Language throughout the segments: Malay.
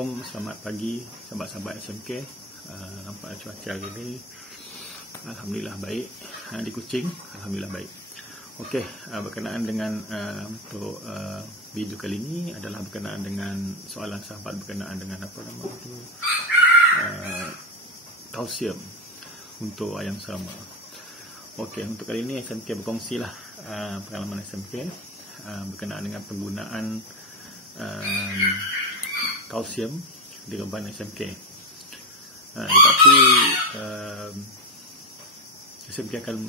Assalamualaikum, selamat pagi sahabat-sahabat SMK. Nampak cuaca hari ni alhamdulillah baik. Di Kuching alhamdulillah baik. Okey, berkenaan dengan untuk video kali ini adalah berkenaan dengan soalan sahabat berkenaan dengan apa nama itu kalsium untuk ayam serama. Okey, untuk kali ini SMK berkongsilah pengalaman SMK berkenaan dengan penggunaan kalsium di reban SMK. Tetapi SMK akan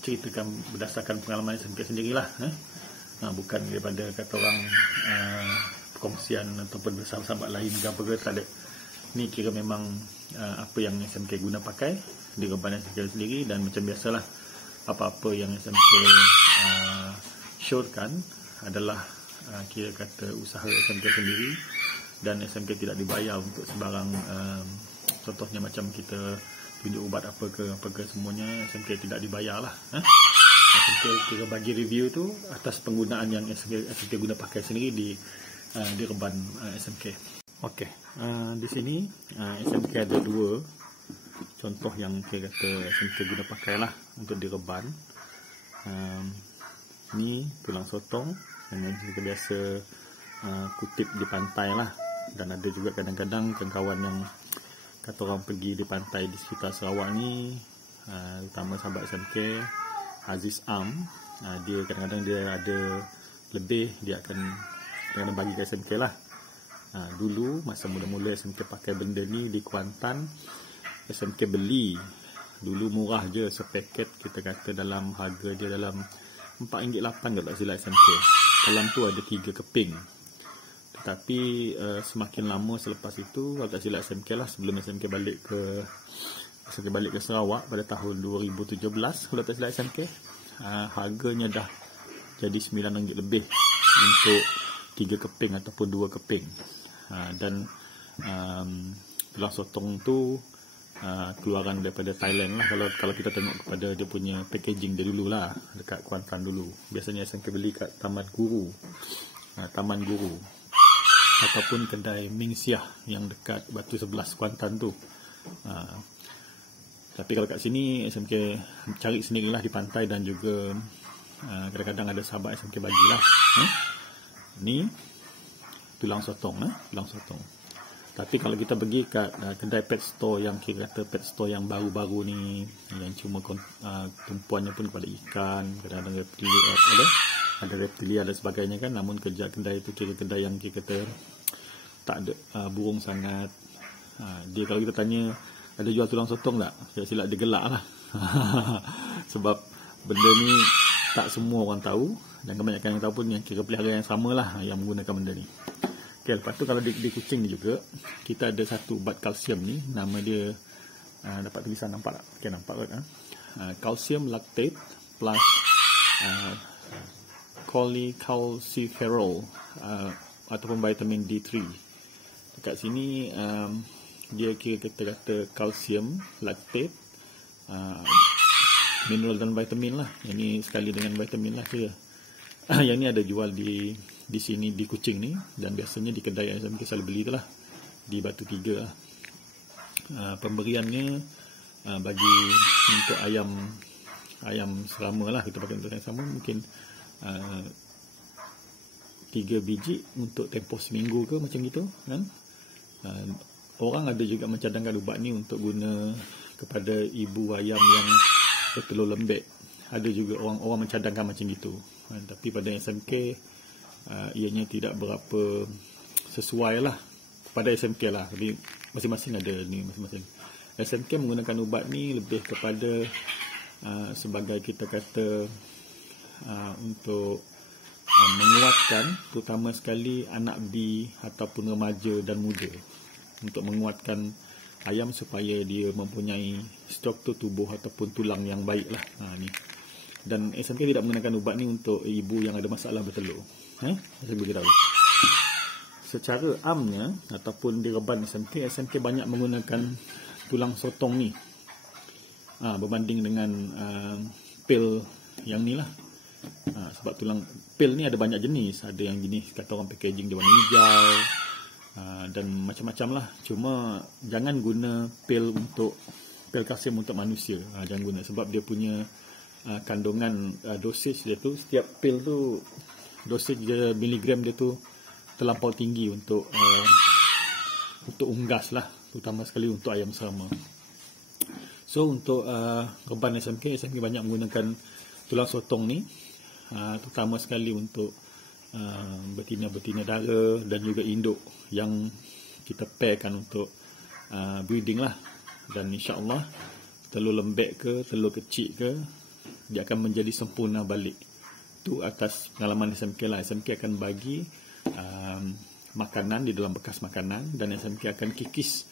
ceritakan berdasarkan pengalaman SMK sendirilah, bukan daripada kata orang perkongsian ataupun bersama-sama lain ke apa ke, tak ada. Ni kira memang apa yang SMK guna pakai di reban SMK sendiri, dan macam biasalah apa-apa yang SMK syorkan adalah kira kata usaha SMK sendiri, dan SMK tidak dibayar untuk sebarang contohnya macam kita tunjuk ubat apa ke semuanya, SMK tidak dibayar lah. SMK kira bagi review tu atas penggunaan yang SMK guna pakai sendiri di reban SMK. Okey, di sini SMK ada dua contoh yang kira kata SMK guna pakai lah untuk di reban. Ni tulang sotong yang kita biasa kutip di pantai lah, dan ada juga kadang-kadang kawan yang kata orang pergi di pantai di sekitar Sarawak ni, utama sahabat SMK Aziz Am, dia kadang-kadang dia ada lebih, dia akan kadang-kadang bagi ke SMK lah. Dulu masa mula-mula SMK pakai benda ni di Kuantan, SMK beli dulu murah je, sepaket kita kata dalam harga dia dalam RM4.8 kalau tak silap SMK. Dalam tu ada 3 keping. Tetapi semakin lama selepas itu, kalau tak silap SMK lah, sebelum SMK balik ke Sarawak pada tahun 2017, kalau tak silap SMK, harganya dah jadi RM9 lebih untuk 3 keping ataupun 2 keping. Dan tulang sotong tu keluaran daripada Thailand lah, kalau kita tengok kepada dia punya packaging dia dulu lah, dekat Kuantan dulu. Biasanya SMK beli kat Taman Guru ataupun kedai Ming Siah yang dekat Batu 11 Kuantan tu. Tapi kalau kat sini SMK cari sendirilah di pantai, dan juga kadang-kadang ada sahabat SMK bagilah. Ni tulang sotong, tulang sotong. Tapi kalau kita pergi kat kedai pet store yang kira kata pet store yang baru-baru ni, yang cuma tumpuannya pun kepada ikan, kadang-kadang ada reptilia dan sebagainya kan, namun kedai itu kira kedai yang kira kata tak ada burung sangat. Dia kalau kita tanya ada jual tulang sotong tak, silap dia gelak lah. Sebab benda ni tak semua orang tahu, dan kebanyakan yang tahu pun yang kira pelihara yang sama lah yang menggunakan benda ni. Okay, lepas tu kalau di Kuching ni juga kita ada satu ubat kalsium ni, nama dia dapat tulisan nampak tak? Okay, nampak kan? Calcium lactate plus cholecalciferol ataupun vitamin D3. Dekat sini dia kira kata kalsium lactate, mineral dan vitamin lah. Yang ni sekali dengan vitamin lah kira. Yang ni ada jual di sini di Kuching ni, dan biasanya di kedai yang SMK selalu beli tu lah, di Batu 3 lah. Pemberiannya bagi untuk ayam serama lah, kita pakai untuk ayam serama mungkin 3 biji untuk tempoh seminggu ke macam gitu kan. Orang ada juga mencadangkan ubat ni untuk guna kepada ibu ayam yang bertelur lembek. Ada juga orang mencadangkan macam gitu. Tapi pada SMK ianya tidak berapa sesuai lah pada SMK lah. Jadi masing-masing ada ni, masing-masing SMK menggunakan ubat ni lebih kepada sebagai kita kata untuk menguatkan terutama sekali anak B ataupun remaja dan muda, untuk menguatkan ayam supaya dia mempunyai struktur tubuh ataupun tulang yang baik lah. Ni. Dan SMK tidak menggunakan ubat ni untuk ibu yang ada masalah bertelur. Saya beritahu. Secara amnya ataupun di reban SMK banyak menggunakan tulang sotong ni berbanding dengan pil yang ni lah. Sebab tulang pil ni ada banyak jenis. Ada yang jenis kata orang packaging dia warna hijau, dan macam-macam lah. Cuma jangan guna pil kalsium untuk manusia. Jangan guna, sebab dia punya kandungan dosage dia tu, setiap pil tu dosage dia, miligram dia tu terlampau tinggi untuk unggas lah, terutama sekali untuk ayam serama. So untuk reban SMK banyak menggunakan tulang sotong ni, terutama sekali untuk betina-betina dara dan juga induk yang kita pairkan untuk breeding lah. Dan insya-Allah telur lembek ke telur kecil ke, dia akan menjadi sempurna balik. Tu atas pengalaman SMK lah. SMK akan bagi makanan di dalam bekas makanan, dan SMK akan kikis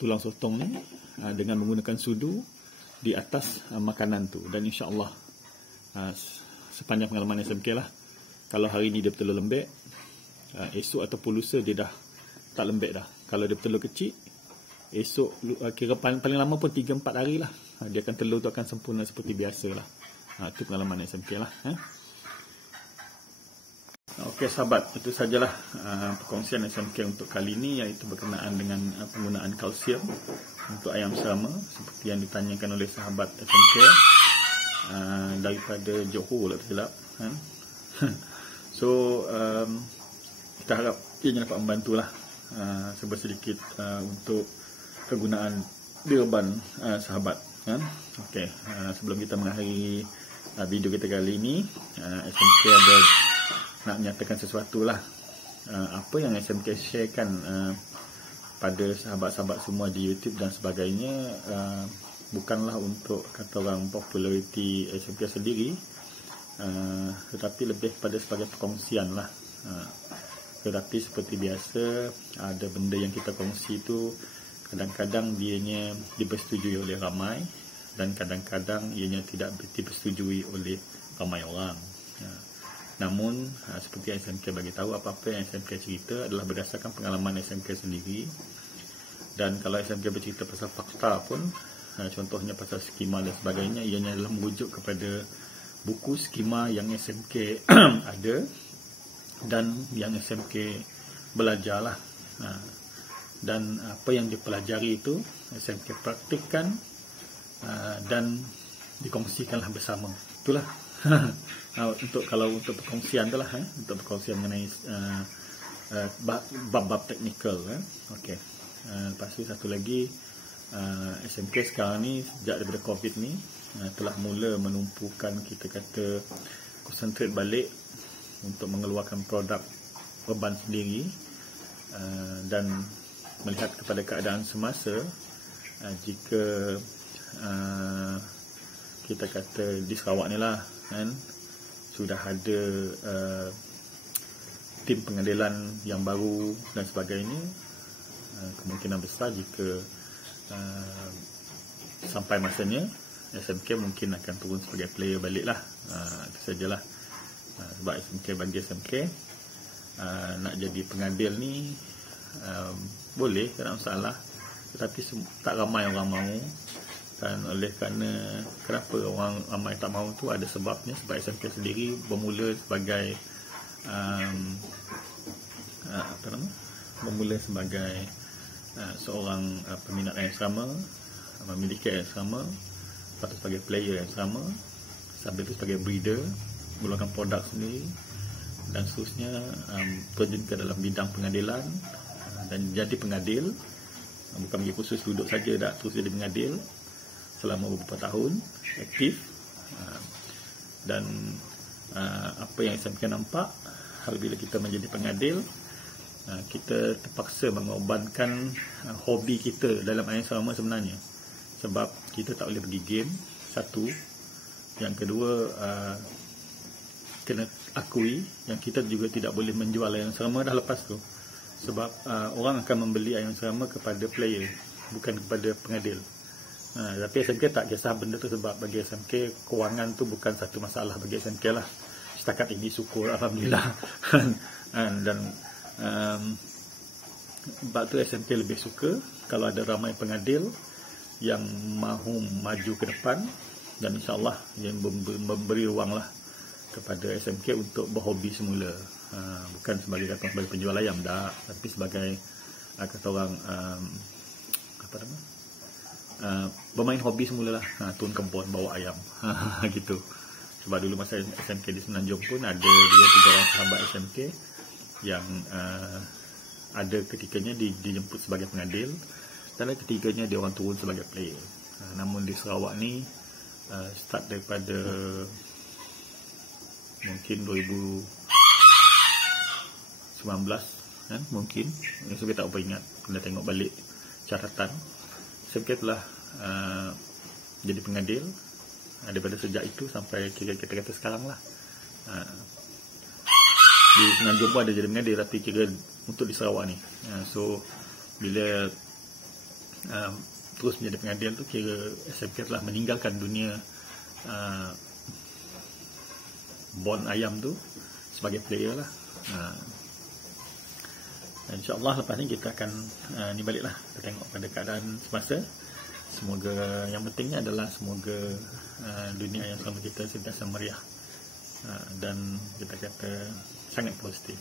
tulang sotong ni dengan menggunakan sudu di atas makanan tu. Dan insya-Allah sepanjang pengalaman SMK lah, kalau hari ni dia bertelur lembek, esok ataupun lusa dia dah tak lembek dah. Kalau dia bertelur kecil, esok kira paling lama pun 3-4 hari lah, dia akan telur tu akan sempurna seperti biasa lah. Itu pengalaman SMK lah. Okey sahabat, itu sajalah perkongsian SMK untuk kali ini, iaitu berkenaan dengan penggunaan kalsium untuk ayam serama seperti yang ditanyakan oleh sahabat SMK daripada Johor lah tersilap. So kita harap ianya dapat membantulah sedikit untuk kegunaan dirban sahabat. Okey, sebelum kita mengakhiri video kita kali ini, SMK ada nak menyatakan sesuatu lah. Apa yang SMK sharekan pada sahabat-sahabat semua di YouTube dan sebagainya, bukanlah untuk kata orang populariti SMK sendiri, tetapi lebih pada sebagai perkongsian lah. Tetapi seperti biasa, ada benda yang kita kongsi tu kadang-kadang dianya dipersetujui oleh ramai, dan kadang-kadang ianya tidak dipersetujui oleh ramai orang. Namun seperti yang SMK bagi tahu, apa-apa yang SMK cerita adalah berdasarkan pengalaman SMK sendiri. Dan kalau SMK bercerita pasal fakta pun, contohnya pasal skema dan sebagainya, ianya adalah merujuk kepada buku skema yang SMK ada dan yang SMK belajarlah. Dan apa yang dipelajari itu SMK praktikkan dan dikongsikanlah bersama. Itulah untuk perkongsian tu lah, untuk perkongsian mengenai bab-bab teknikal. Okey. Lepas tu satu lagi, SMK sekarang ni sejak daripada COVID ni telah mula menumpukan, kita kata, concentrate balik untuk mengeluarkan produk reban sendiri, dan melihat kepada keadaan semasa, jika kita kata di Sarawak ni lah sudah ada tim pengadilan yang baru dan sebagainya, kemungkinan besar jika sampai masanya SMK mungkin akan turun sebagai player balik lah. Itu sajalah. Sebab SMK bagi SMK nak jadi pengadil ni boleh, tak ada masalah, tetapi tak ramai orang mahu. Dan oleh kerana kenapa orang ramai tak mahu tu ada sebabnya. Sebab SMK sendiri bermula sebagai seorang peminat yang sama, memiliki yang sama, lepas tu sebagai player yang sama, sambil tu sebagai breeder, mengeluarkan produk sendiri, dan seterusnya terjun ke dalam bidang pengadilan dan jadi pengadil. Bukan bagi khusus duduk saja, dah terus jadi pengadil selama beberapa tahun aktif. Dan apa yang SMK nampak, apabila kita menjadi pengadil, kita terpaksa mengorbankan hobi kita dalam ayam serama sebenarnya. Sebab kita tak boleh pergi game, satu. Yang kedua, kena akui yang kita juga tidak boleh menjual ayam serama dah lepas tu. Sebab orang akan membeli ayam serama kepada player, bukan kepada pengadil. Tapi SMK tak kisah benda tu, sebab bagi SMK kewangan tu bukan satu masalah bagi SMK lah. Setakat ini syukur, alhamdulillah. Dan sebab tu SMK lebih suka kalau ada ramai pengadil yang mahu maju ke depan, dan insyaAllah yang memberi ruang lah kepada SMK untuk berhobi semula. Bukan sebagai penjual ayam dah, tapi sebagai kata orang bermain hobi semula lah, turun kebun bawa ayam gitu. Sebab dulu masa SMK di Semenanjung pun ada 2-3 orang sahabat SMK yang ada ketikanya dijemput sebagai pengadil, dan ada ketikanya dia orang turun sebagai player. Namun di Sarawak ni start daripada mungkin 2019 kan, mungkin saya tak apa ingat, kena tengok balik catatan. SMK telah jadi pengadil daripada sejak itu sampai kita kata sekarang lah. Di Semenanjung pun ada jadi pengadil, tapi kira untuk di Sarawak ni. So bila terus menjadi pengadil tu, kira SMK telah meninggalkan dunia bond ayam tu sebagai player lah. InsyaAllah lepas ni kita akan ni balik lah, kita tengok pada keadaan semasa. Semoga yang pentingnya adalah semoga dunia yang selama kita sentiasa meriah dan kita kata sangat positif.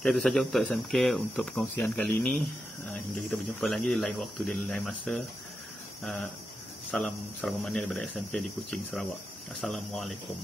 Okay, itu saja untuk SMK untuk perkongsian kali ini. Hingga kita berjumpa lagi di lain waktu, di lain masa. Salam manis daripada SMK di Kuching, Sarawak. Assalamualaikum.